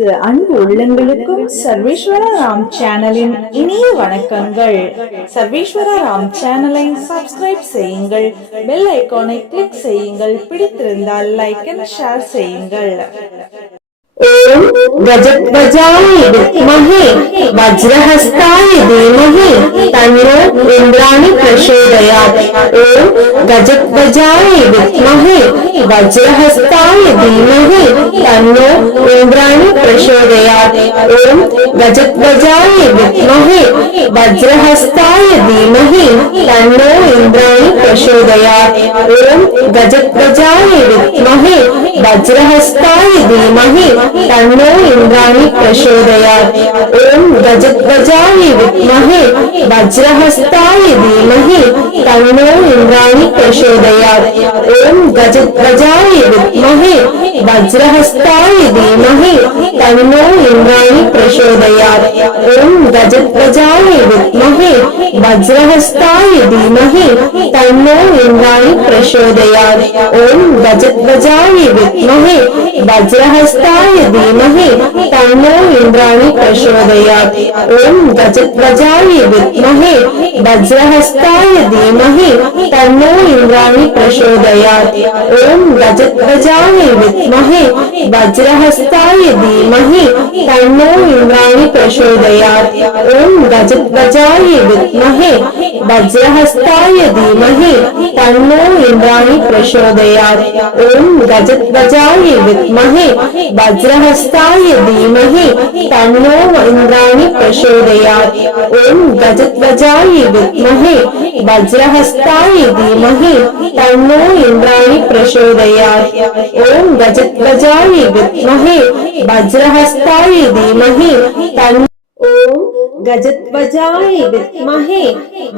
அனைத்து அன்பு உள்ளங்களுக்கும் சர்வேஸ்வரா ராம் சேனலின் இனிய வணக்கங்கள். சர்வேஸ்வரா ராம் சேனலை சப்ஸ்கிரைப் செய்யுங்கள், பெல் ஐகானை கிளிக் செய்யுங்கள், பிடித்திருந்தால் லைக் அண்ட் ஷேர் செய்யுங்கள். ओम गजध्वजाय विद्महे वज्रहस्ताय धीमहि तन्नो इंद्राणि प्रचोदयात्। ओम गजध्वजाय विद्महे वज्रहस्ताय धीमहि तन्नो इंद्राणि प्रचोदयात्। ओम गजध्वजाय विद्महे वज्रहस्ताय धीमहि तन्नो इंद्राणि प्रचोदयात्। ओम गजध्वजाय विद्महे वज्रहस्ताय धीमहि तन्नो इंद्राणि प्रचोदयात्। ओम गजध्वजाय विद्महे वज्रहस्ताय धीमहि तन्नो इंद्राणि प्रचोदयात्। ओम गजध्वजाय विद्महे वज्रहस्ताय धीमहि तन्नो इंद्राणि प्रचोदयात्। ओम गजध्वजाय विद्महे वज्रहस्ताय धीमहि तन्नो इंद्राणि प्रचोदयात्। ओम गजध्वजाय विद्महे वज्रहस्ताय धीमहि तन्नो इंद्राणि प्रचोदयात्। ओम गजध्वजाय विद्महे वज्रहस्ताय धीमहि तन्नो इंद्राणि प्रचोदयात्। ओम गजध्वजाय विद्महे वज्रहस्ताय धीमहि तन्नो इंद्राणि प्रचोदयात्। ओम गजध्वजाय विद्महे वज्रहस्ताय धीमहि तन्नो इंद्राणि प्रचोदयात्। ओम गजध्वजाय विद्महे वज्रहस्ताय धीमहि तन्नो इंद्राणि प्रचोदयात्। ओम गजध्वजाय विद्महे वज्रहस्ताय धीमहि तन्नो इंद्राणि प्रचोदयात्। ओम गजध्वजाय विद्महे वज्रहस्ताय धीमहि तन्नो ओम गजध्वजाय विद्महे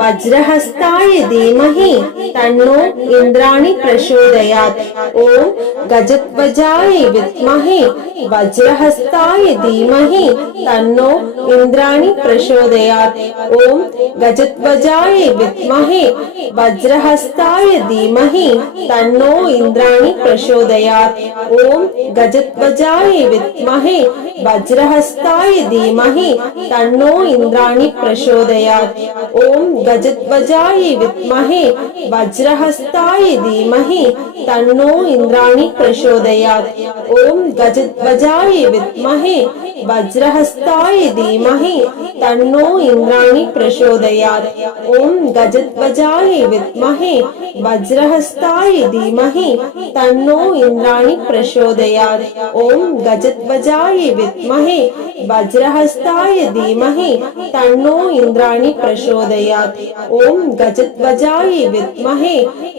वज्रहस्ताय धीमहि तन्नो इंद्राणि प्रचोदयात्। ओम गजध्वजाय विद्महे वज्रहस्ताय धीमहि तन्नो इंद्राणि प्रचोदयात्। ओम गजध्वजाय विद्महे वज्रहस्ताय धीमहि तन्नो इंद्राणि प्रचोदयात्। ओम गजध्वजाय विद्महे वज्रहस्ताय धीमहि तन्नो इंद्राणि प्रचोदयात्। ओम गजध्वजाय विद्महे वज्रहस्ताय धीमहि तन्नो इंद्राणि प्रचोदयात्। ओम गजध्वजाय विद्महे वज्रहस्ताय धीमहि तन्नो इंद्राणि प्रचोदयात्। ओम गजध्वजाय विद्महे वज्रहस्ताय धीमहि तन्नो इंद्राणि प्रचोदयात्। ओम गजध्वजाय विद्महे वज्रहस्ताय धीमहि तन्नो इंद्राणि प्रचोदयात्। ओम गजध्वजाय विद्महे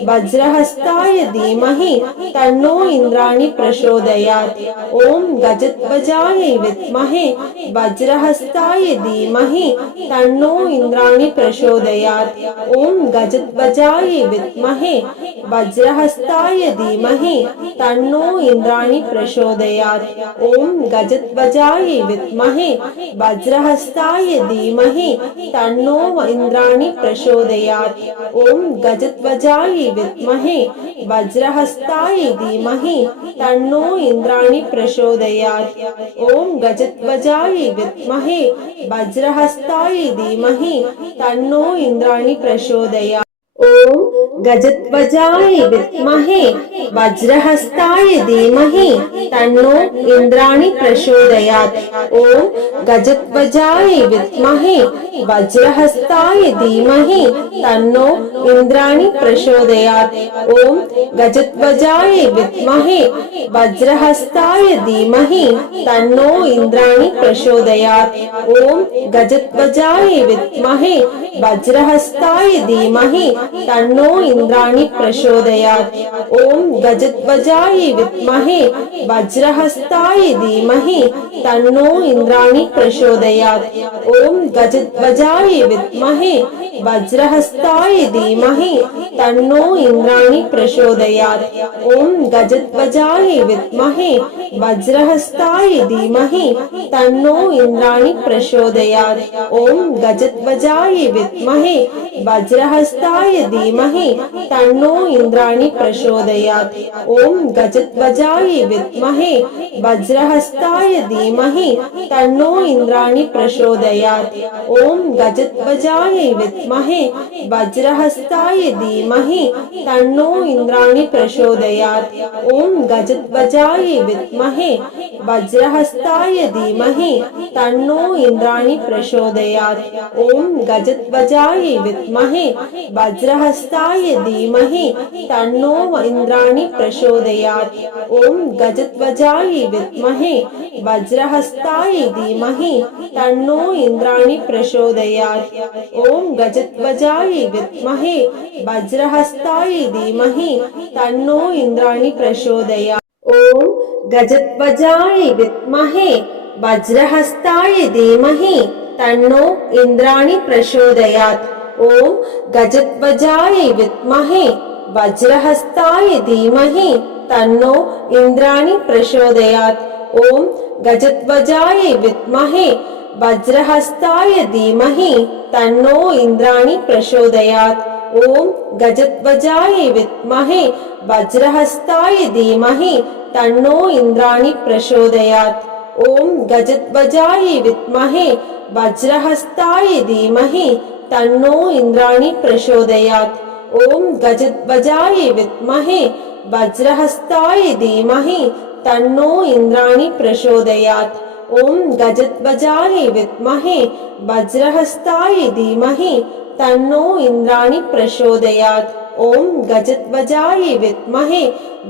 वज्रहस्ताय धीमहि तन्नो इंद्राणि प्रचोदयात्। ओम गजध्वजाय विद्महे वज्रहस्ताय धीमहि तन्नो इंद्राणि प्रचोदयात्। ओम गजध्वजाय विद्महे वज्रहस्ताय धीमहि तन्नो इंद्राणि प्रचोदयात्। ओम गजध्वजाय विद्महे वज्रहस्ताय धीमहि तन्नो इंद्राणि प्रचोदयात्। ओम गजध्वजाय विद्महे वज्रहस्ताय धीमहि तन्नो इंद्राणि प्रचोदयात्। ओम गजध्वजाय विद्महे वज्रहस्ताय धीमहि तन्नो इंद्राणि प्रचोदयात्। ओम गजध्वजाय विद्महे वज्रहस्ताय धीमहि तन्नो इंद्राणि प्रचोदयात्। ओम गजध्वजाय विद्महे वज्रहस्ताय धीमहि तन्नो इंद्राणि प्रचोदयात्। ओम गजध्वजाय विद्महे वज्रहस्ताय धीमहि तन्नो इंद्राणि प्रचोदयात्। ओम गजध्वजाय विद्महे वज्रहस्ताय धीमहि तन्नो इंद्राणि प्रचोदयात्। ओम गजध्वजाय विद्महे वज्रहस्ताय धीमहि तन्नो इंद्राणि प्रचोदयात्। ओम गजध्वजाय विद्महे वज्रहस्ताय धीमहि तन्नो इंद्राणि प्रचोदयात्। ओम गजध्वजाय विद्महे वज्रहस्ताय धीमहि तन्नो इंद्राणि प्रचोदयात्। ओम गजध्वजाय विद्महे वज्रहस्ताय धीमहि धीमहि तन्नो इंद्राणि प्रचोदयात्। ओम गजध्वजाय विद्महे वज्रहस्ताय धीमहि तन्नो इंद्राणि प्रचोदयात्। ओम गजध्वजाय विद्महे वज्रहस्ताय धीमहि तन्नो इंद्राणि प्रचोदयात्। ओम गजध्वजाय विद्महे वज्रहस्ताय धीमहि तन्नो इंद्राणि प्रचोदयात्। ओम गजध्वजाय विद्महे वज्रहस्ताय धीमहि तन्नो इंद्राणि प्रचोदयात्। ओम गजध्वजाय विद्महे वज्रहस्ताय धीमहि तन्नो इंद्राणि प्रचोदयात्। ओम गजध्वजाय विद्महे वज्रहस्ताय धीमहि तन्नो इंद्राणि प्रचोदयात्। ओम गजध्वजाय विद्महे वज्रहस्ताय धीमहि तन्नो इंद्राणि प्रचोदयात्। ओम गजध्वजाय विद्महे वज्रहस्ताय धीमहि तन्नो इंद्राणि प्रचोदयात्। ओम गजध्वजाय विद्महे वज्रहस्ताय धीमहि तन्नो इंद्राणि प्रचोदयात्। ओम गजध्वजाय विद्महे वज्रहस्ताय धीमहि तन्नो इंद्राणि प्रचोदयात्। ओम गजध्वजाय विद्महे वज्रहस्ताय धीमहि तन्नो इंद्राणि प्रचोदयात्। ओम गजध्वजाय विद्महे वज्रहस्ताय धीमहि तन्नो इंद्राणि प्रचोदयात्। ओम गजध्वजाय विद्महे वज्रहस्ताय धीमहि तन्नो इंद्राणि प्रचोदयात्। ओम गजध्वजाय विद्महे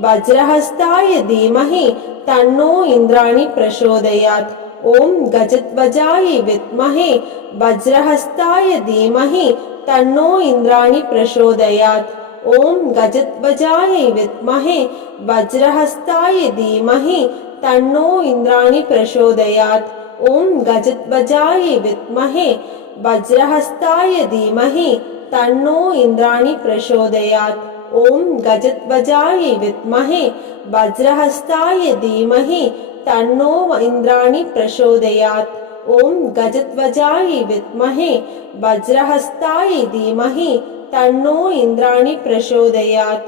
वज्रहस्ताय धीमहि तन्नो इंद्राणि प्रचोदयात्। ओम गजध्वजाय विद्महे वज्रहस्ताय धीमहि तन्नो इंद्राणि प्रचोदयात्। ओम गजध्वजाय विद्महे वज्रहस्ताय धीमहि तन्नो इंद्राणि प्रचोदयात्। ओम गजध्वजाय विद्महे वज्रहस्ताय धीमहि तन्नो इंद्राणि प्रचोदयात्। ओम गजध्वजाय विद्महे वज्रहस्ताय धीमहि तन्नो इंद्राणि प्रचोदयात्। ओम गजध्वजाय विद्महे वज्रहस्ताय धीमहि तन्नो इंद्राणि प्रचोदयात्।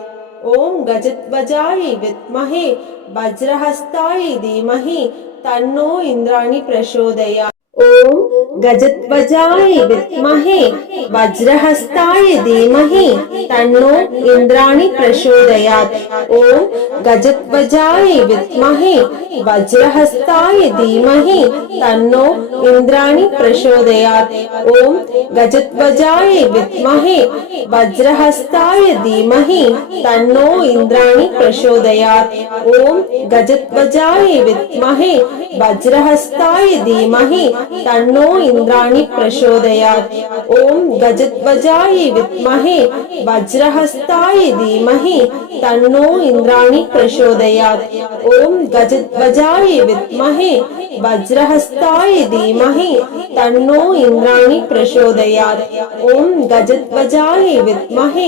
ओम गजध्वजाय विद्महे वज्रहस्ताय धीमहि तन्नो इंद्राणि प्रचोदयात्। ओम गजध्वजाय विद्महे वज्रहस्ताय धीमहि तन्नो इंद्राणि प्रचोदयात्। ओम गजध्वजाय विद्महे वज्रहस्ताय धीमहि तन्नो इंद्राणि प्रचोदयात्। ओम गजध्वजाय विद्महे वज्रहस्ताय धीमहि तन्नो इंद्राणि प्रचोदयात्। ओम गजध्वजाय विद्महे वज्रहस्ताय धीमहि तन्नो इंद्राणि प्रचोदयात्। ओम गजध्वजाय विद्महे वज्रहस्ताय धीमहि तन्नो इंद्राणि प्रचोदयात्। ओम गजध्वजाय विद्महे वज्रहस्ताय धीमहि तन्नो इंद्राणि प्रचोदयात्। ओम गजध्वजाय विद्महे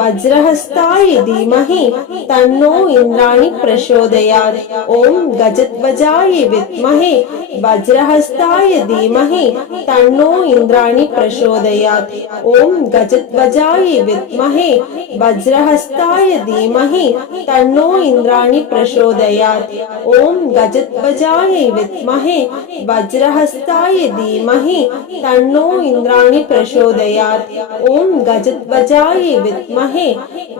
वज्रहस्ताय धीमहि तन्नो इंद्राणि प्रचोदयात्। ओम गजध्वजाय विद्महे वज्रहस्ताय धीमहि तन्नो इंद्राणि प्रचोदयात्। ओम गजध्वजाय विद्महे वज्रहस्ताय धीमहि तन्नो इंद्राणि प्रचोदयात्। ओम गजध्वजाय विद्महे वज्रहस्ताय धीमहि तन्नो इंद्राणि प्रचोदयात्। ओम गजध्वजाय विद्महे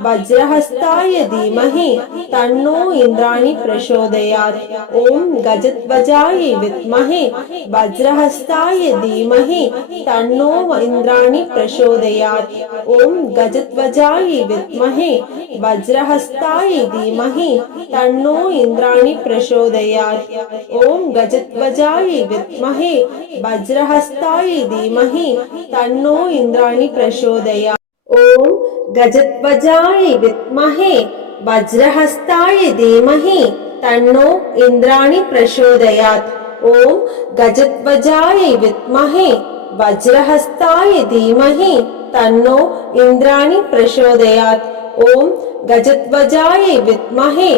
वज्रहस्ताय धीमहि तन्नो इंद्राणि प्रचोदयात्। ओम गजध्वजाय विद्महे वज्रहस्ताय धीमहि तन्नो इंद्राणि प्रचोदयात्। ओम गजध्वजाय विद्महे वज्रहस्ताय धीमहि तन्नो इंद्राणि प्रचोदयात्। ओम गजध्वजाय विद्महे वज्रहस्ताय धीमहि तन्नो इंद्राणि प्रचोदयात्। ओम गजध्वजाय विद्महे वज्रहस्ताय धीमहि तन्नो इंद्राणि प्रचोदयात्। ओम गजध्वजाय विद्महे वज्रहस्ताय धीमहि तन्नो इंद्राणि प्रचोदयात्। ओम गजध्वजाय विद्महे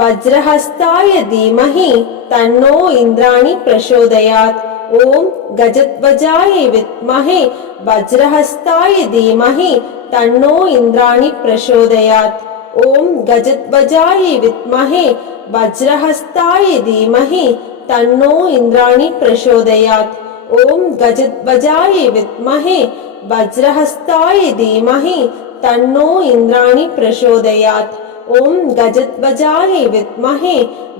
वज्रहस्ताय धीमहि तन्नो इंद्राणि प्रचोदयात्। ओम गजध्वजाय विद्महे वज्रहस्ताय धीमहि तन्नो इंद्राणि प्रचोदयात्। ओम गजध्वजाय विद्महे वज्रहस्ताय धीमहि तन्नो इंद्राणि प्रचोदयात्। ओम गजध्वजाय विद्महे वज्रहस्ताय धीमहि तन्नो इंद्राणि प्रचोदयात्। ओम गजध्वजाय विद्महे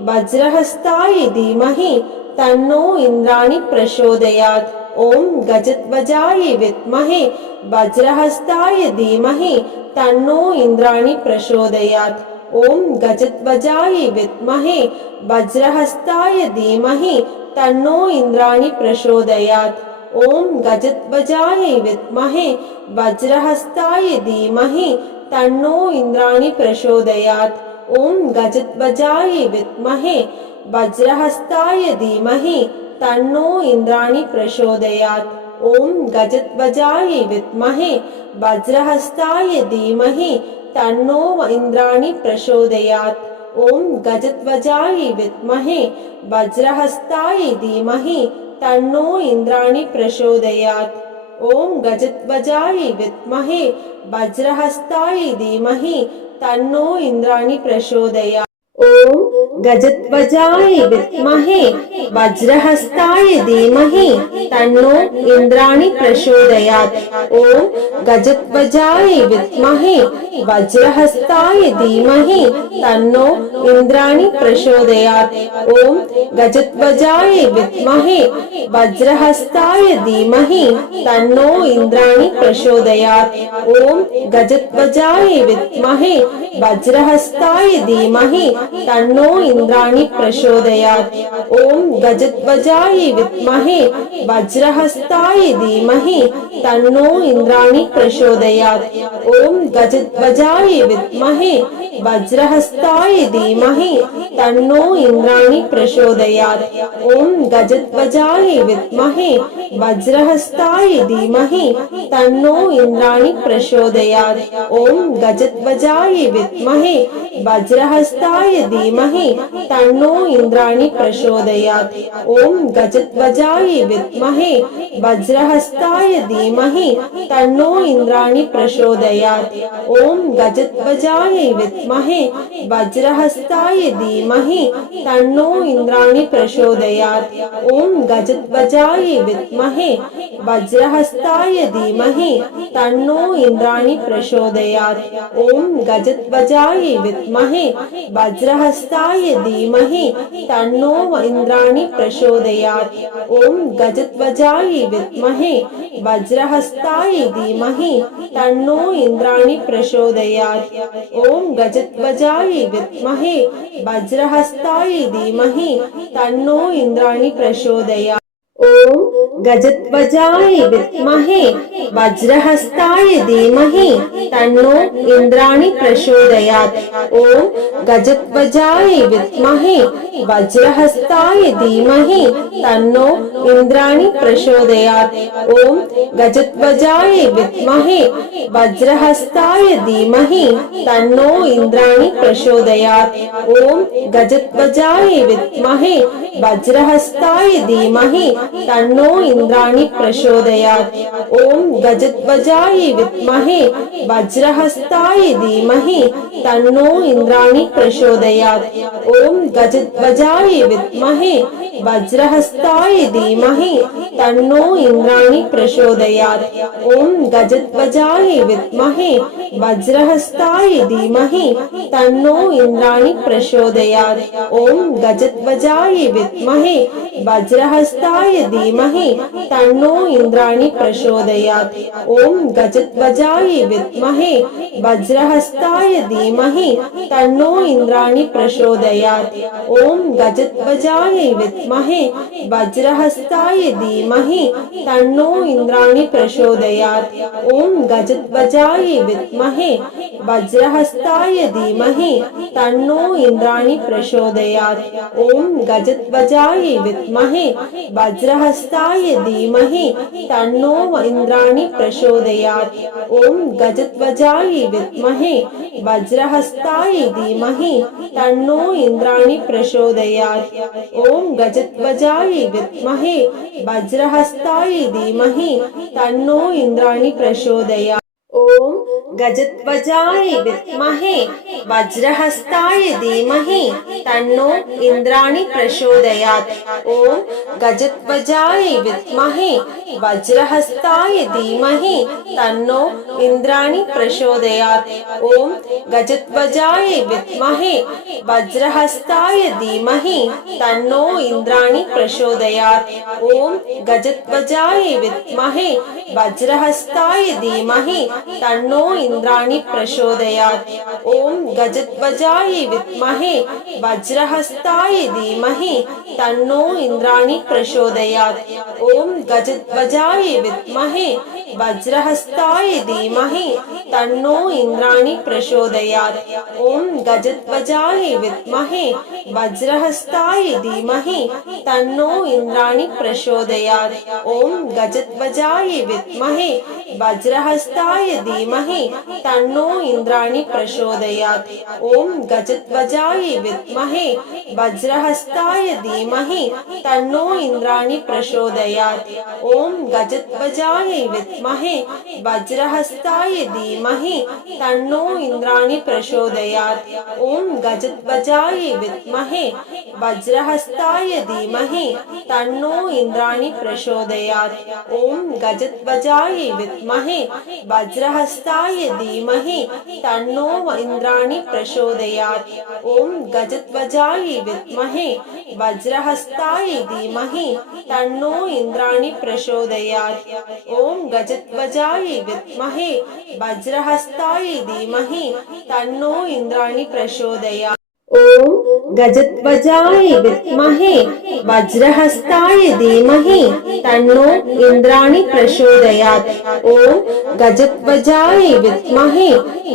वज्रहस्ताय धीमहि तन्नो इंद्राणि प्रचोदयात्। ओम गजध्वजाय विद्महे वज्रहस्ताय धीमहि तन्नो इंद्राणि प्रचोदयात्। ओम गजध्वजाय विद्महे वज्रहस्ताय धीमहि तन्नो इंद्राणि प्रचोदयात्। ओम गजध्वजाय विद्महे वज्रहस्ताय धीमहि तन्नो इंद्राणि प्रचोदयात्। ओम गजध्वजाय विद्महे वज्रहस्ताय धीमहि तन्नो इंद्राणि प्रचोदयात्। ओम गजध्वजाय विद्महे वज्रहस्ताय धीमहि तन्नो इंद्राणि प्रचोदयात्। ओम गजध्वजाय विद्महे वज्रहस्ताय धीमहि तन्नो इंद्राणि प्रचोदयात्। ओम गजध्वजाय विद्महे वज्रहस्ताय धीमहि तन्नो इंद्राणि प्रचोदयात्। ओम गजध्वजाय विद्महे वज्रहस्ताय धीमहि तन्नो इंद्राणि प्रचोदयात्। ओम गजध्वजाय विद्महे वज्रहस्ताय धीमहि तन्नो इंद्राणि प्रचोदयात्। ओम गजध्वजाय विद्महे वज्रहस्ताय धीमहि तन्नो इंद्राणि प्रचोदयात्। ओम गजध्वजाय विद्महे वज्रहस्ताय धीमहि तन्नो इंद्राणि प्रचोदयात्। ओम गजध्वजाय विद्महे वज्रहस्ताय धीमहि तन्नो इंद्राणि प्रचोदयात्। ओम गजध्वजाय विद्महे वज्रहस्ताय धीमहि तन्नो इंद्राणि प्रचोदयात्। ओम गजध्वजाय विद्महे वज्रहस्ताय धीमहि तन्नो इंद्राणि प्रचोदयात्। ओम गजध्वजाय विद्महे वज्रहस्ताय धीमहि तन्नो इंद्राणि प्रचोदयात्। ओम गजध्वजाय विद्महे वज्रहस्ताय धीमहि तन्नो इंद्राणि प्रचोदयात्। ओम गजध्वजाय विद्महे वज्रहस्ताय धीमहि तन्नो इंद्राणि प्रचोदयात्। ओम गजध्वजाय विद्महे वज्रहस्ताय धीमहि तन्नो इंद्राणि प्रचोदयात्। ओम गजध्वजाय विद्महे वज्रहस्ताय धीमहि तन्नो इंद्राणि प्रचोदयात्। ओम गजध्वजाय विद्महे वज्रहस्ताय धीमहि तन्नो इंद्राणि प्रचोदयात्। ओम गजध्वजाय विद्महे वज्रहस्ताय धीमहि तन्नो इंद्राणि प्रचोदयात्। ओम गजध्वजाय विद्महे वज्रहस्ताय धीमहि तन्नो इंद्राणि प्रचोदयात्। ओम गजध्वजाय विद्महे वज्रहस्ताय धीमहि तन्नो इंद्राणि प्रचोदयात्। ओम गजध्वजाय विद्महे वज्रहस्ताय धीमहि तन्नो इंद्राणि प्रचोदयात्। ओम गजध्वजाय विद्महे वज्रहस्ताय धीमहि तन्नो इंद्राणि प्रचोदयात्। ओम गजध्वजाय विद्महे वज्रहस्ताय धीमहि तन्नो इंद्राणि प्रचोदयात्। ओम गजध्वजाय विद्महे वज्रहस्ताय धीमहि तन्नो इंद्राणि प्रचोदयात्। ओम गजध्वजाय विद्महे वज्रहस्ताय धीमहि तन्नो इंद्राणि प्रचोदयात्। ओम गजध्वजाय विद्महे वज्रहस्ताय धीमहि तन्नो इंद्राणि प्रचोदयात्। ओम गजध्वजाय विद्महे वज्रहस्ताय धीमहि तन्नो इंद्राणि प्रचोदयात्। ओम गजध्वजाय विद्महे वज्रहस्ताय धीमहि तन्नो इंद्राणि प्रचोदयात्। ओम गजध्वजाय विद्महे वज्रहस्ताय धीमहि तन्नो इंद्राणि प्रचोदयात्। ओम गजध्वजाय विद्महे वज्रहस्ताय धीमहि तन्नो इंद्राणि प्रचोदयात्। ओम गजध्वजाय विद्महे वज्रहस्ताय धीमहि तन्नो इंद्राणि प्रचोदयात्। ओम गजध्वजाय विद्महे वज्रहस्ताय धीमहि तन्नो इंद्राणि प्रचोदयात्। ओम गजध्वजाय विद्महे वज्रहस्ताय धीमहि तन्नो इंद्राणि प्रचोदयात्। ओम गजध्वजाय विद्महे वज्रहस्ताय धीमहि तन्नो इंद्राणि प्रचोदयात्। ओम गजध्वजाय विद्महे वज्रहस्ताय धीमहि तन्नो इंद्राणि प्रचोदयात्। ओम गजध्वजाय विद्महे वज्रहस्ताय धीमहि तन्नो इंद्राणि प्रचोदयात्। ओम गजध्वजाय विद्महे वज्रहस्ताय धीमहि तन्नो इंद्राणि प्रचोदयात्। ओम गजध्वजाय विद्महे वज्रहस्ताय धीमहि तन्नो इंद्राणि प्रचोदयात्। ओम गजध्वजाय विद्महे वज्रहस्ताय धीमहि तन्नो इंद्राणि प्रचोदयात्। ओम गजध्वजाय विद्महे वज्रहस्ताय धीमहि तन्नो इंद्राणि प्रचोदयात्। ओम गजध्वजाय विद्महे वज्रहस्ताय धीमहि तन्नो इंद्राणि प्रचोदयात्। ओम गजध्वजाय विद्महे वज्रहस्ताय धीमहि तन्नो इंद्राणि प्रचोदयात्। ओम गजध्वजाय विद्महे वज्रहस्ताय धीमहि तन्नो इंद्राणि प्रचोदयात्। ओम गजध्वजाय विद्महे वज्रहस्ताय धीमहि तन्नो इंद्राणि प्रचोदयात्। ओम गजध्वजाय विद्महे वज्रहस्ताय धीमहि तन्नो इंद्राणि प्रचोदयात्। ओम गजध्वजाय विद्महे वज्रहस्ताय धीमहि तन्नो इंद्राणि प्रचोदयात्। ओम गजध्वजाय विद्महे वज्रहस्ताय धीमहि तन्नो इंद्राणि प्रचोदयात्। ओम गजध्वजाय विद्महे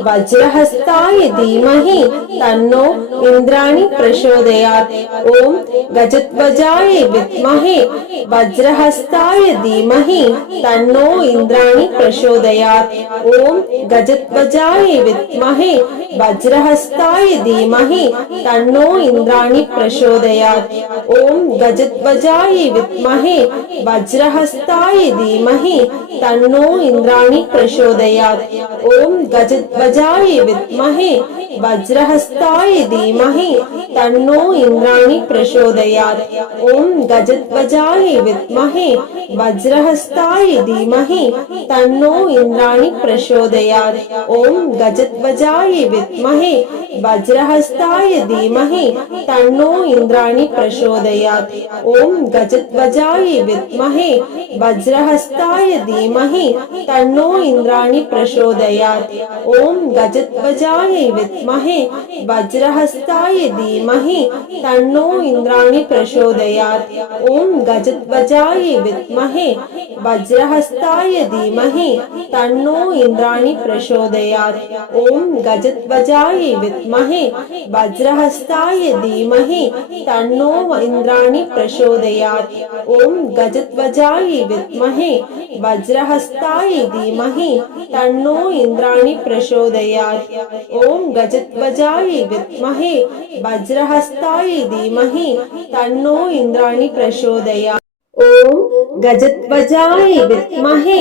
वज्रहस्ताय धीमहि तन्नो इंद्राणि प्रचोदयात्। ओम गजध्वजाय विद्महे वज्रहस्ताय धीमहि तन्नो इंद्राणि प्रचोदयात्। ओम गजध्वजाय विद्महे वज्रहस्ताय धीमहि तन्नो इंद्राणि प्रचोदयात्। ओम गजध्वजाय विद्महे वज्रहस्ताय धीमहि तन्नो इंद्राणि प्रचोदयात्। ओम गजध्वजाय विद्महे वज्रहस्ताय धीमहि तन्नो इंद्राणि प्रचोदयात्। ओम गजध्वजाय विद्महे वज्रहस्ताय धीमहि तन्नो इंद्राणि प्रचोदयात्। ओम गजध्वजाय विद्महे वज्रहस्ताय धीमहि तन्नो इंद्राणि प्रचोदयात्। ओम गजध्वजाय विद्महे वज्रहस्ताय धीमहि तन्नो इंद्राणि प्रचोदयात्। ओम गजध्वजाय विद्महे वज्रहस्ताय धीमहि तन्नो इंद्राणि प्रचोदयात्। ओम गजध्वजाय विद्महे वज्रहस्ताय धीमहि तन्नो इंद्राणि प्रचोदयात्। ओम गजध्वजाय विद्महे वज्रहस्ताय धीमहि तन्नो इंद्राणि प्रचोदयात्। ओम गजध्वजाय विद्महे वज्रहस्ताय धीमहि तन्नो इंद्राणि प्रचोदयात्। ओम गजध्वजाय विद्महे वज्रहस्ताय धीमहि तन्नो इंद्राणि प्रचोदयात्। ओम गजध्वजाय विद्महे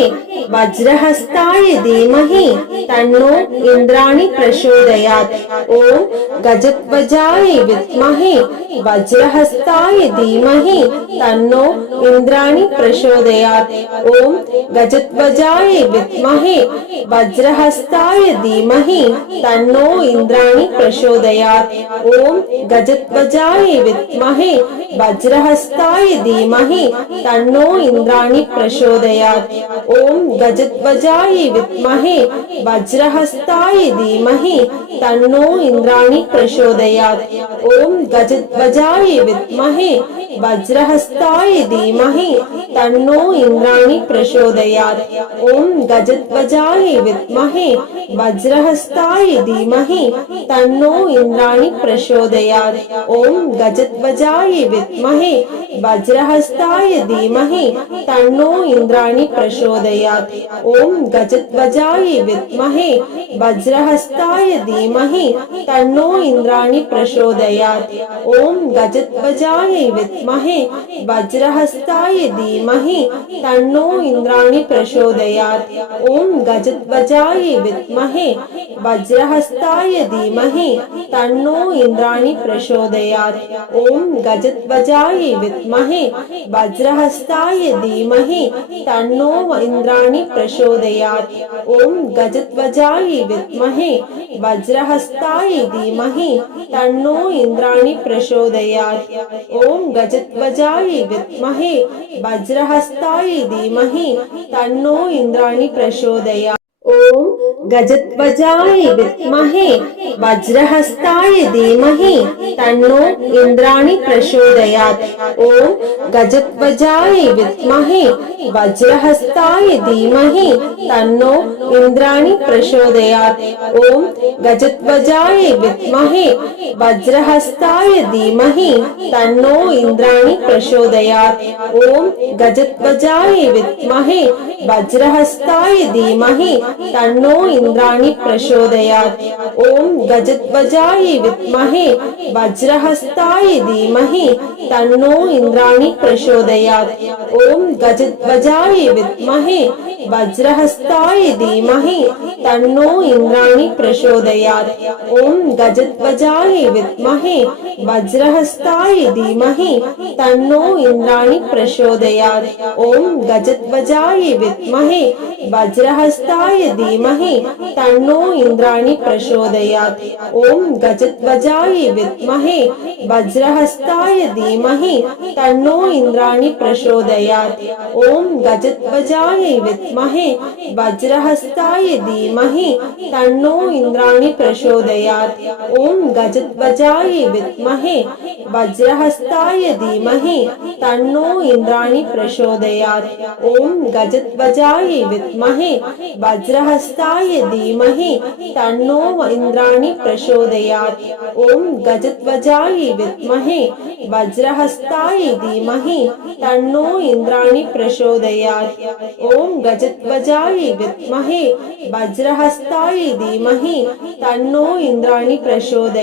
वज्रहस्ताय धीमहि तन्नो इंद्राणि प्रचोदयात्। ओम गजध्वजाय विद्महे वज्रहस्ताय धीमहि तन्नो इंद्राणि प्रचोदयात्। ओम गजध्वजाय विद्महे वज्रहस्ताय धीमहि तन्नो इंद्राणि प्रचोदयात्। ओम गजध्वजाय विद्महे वज्रहस्ताय धीमहि तन्नो इंद्राणि प्रचोदयात्। ओम गजध्वजाय विद्महे वज्रहस्ताय धीमहि तन्नो इंद्राणि प्रचोदयात्। ओम गजध्वजाय विद्महे वज्रहस्ताय धीमहि तन्नो इंद्राणि प्रचोदयात्। ओम गजध्वजाय विद्महे वज्रहस्ताय धीमहि तन्नो इंद्राणि प्रचोदयात्। ओम गजध्वजाय विद्महे वज्रहस्ताय गजध्वजाय धीमहि तन्नो इंद्राणि प्रचोदयात् ओम गजध्वजाय विद्महे वज्रहस्ताय धीमहि तन्नो इंद्राणि प्रचोदयात् ओम गजध्वजाय विद्महे वज्रहस्ताय धीमहि तन्नो इंद्राणि प्रचोदयात् ओम गजध्वजाय विद्महे वज्रहस्ताय धीमहि तन्नो इंद्राणि प्रचोदयात् ओम गजध्वजाय विद्महे वज्रहस्ताय धीमहि तन्नो इंद्राणि प्रचोदयात् ओम गजध्वजाय विद्महे वज्रहस्ताय धीमहि तन्नो इंद्राणि प्रचोदयात् ओम गजध्वजाय विद्महे वज्रहस्ताय धीमहि तन्नो इंद्राणि प्रचोदयात् ओम गजध्वजाय विद्महे वज्रहस्ताय धीमहि तन्नो इंद्राणि प्रचोदयात् ओम गजध्वजाय विद्महे वज्रहस्ताय धीमहि तन्नो इंद्राणि प्रचोदयात् ओम गजध्वजाय विद्महे वज्रहस्ताय धीमहि तन्नो इंद्राणि प्रचोदयात् ओम गजध्वजाय विद्महे वज्रहस्ताय धीमहि तन्नो इंद्राणि प्रचोदयात् ओम गजध्वजाय विद्महे वज्रहस्ताय धीमहि तन्नो इंद्राणि प्रचोदयात् ओम गजध्वजाय विद्महे वज्रहस्ताय धीमहि तन्नो इंद्राणि प्रचोदयात् ओम गजध्वजाय विद्महे वज्रहस्ताय धीमहि तन्नो इंद्राणि प्रचोदयात् ओम गजध्वजाय विद्महे वज्रहस्ताय धीमहि तन्नो इंद्राणि प्रचोदयात् ओम गजध्वजाय विद्महे वज्रहस्ताय धीमहि तन्नो इंद्राणि प्रचोदयात् ओम गजध्वजाय विद्महे वज्रहस्ताय धीमहि तन्नो इंद्राणि प्रचोदयात् ओम गजध्वजाय विद्महे वज्रहस्ताय धीमहि तन्नो इंद्राणि प्रचोदयात् ओम गजध्वजाय विद्महे वज्रहस्ताय धीमहि तन्नो इंद्राणि प्रचोदयात् ओम गजध्वजाय विद्महे वज्रहस्ताय धीमहि तन्नो इंद्राणि प्रचोदयात् ओम गजध्वजाय विद्महे वज्रहस्ताय धीमहि तन्नो इंद्राणि प्रचोदयात्।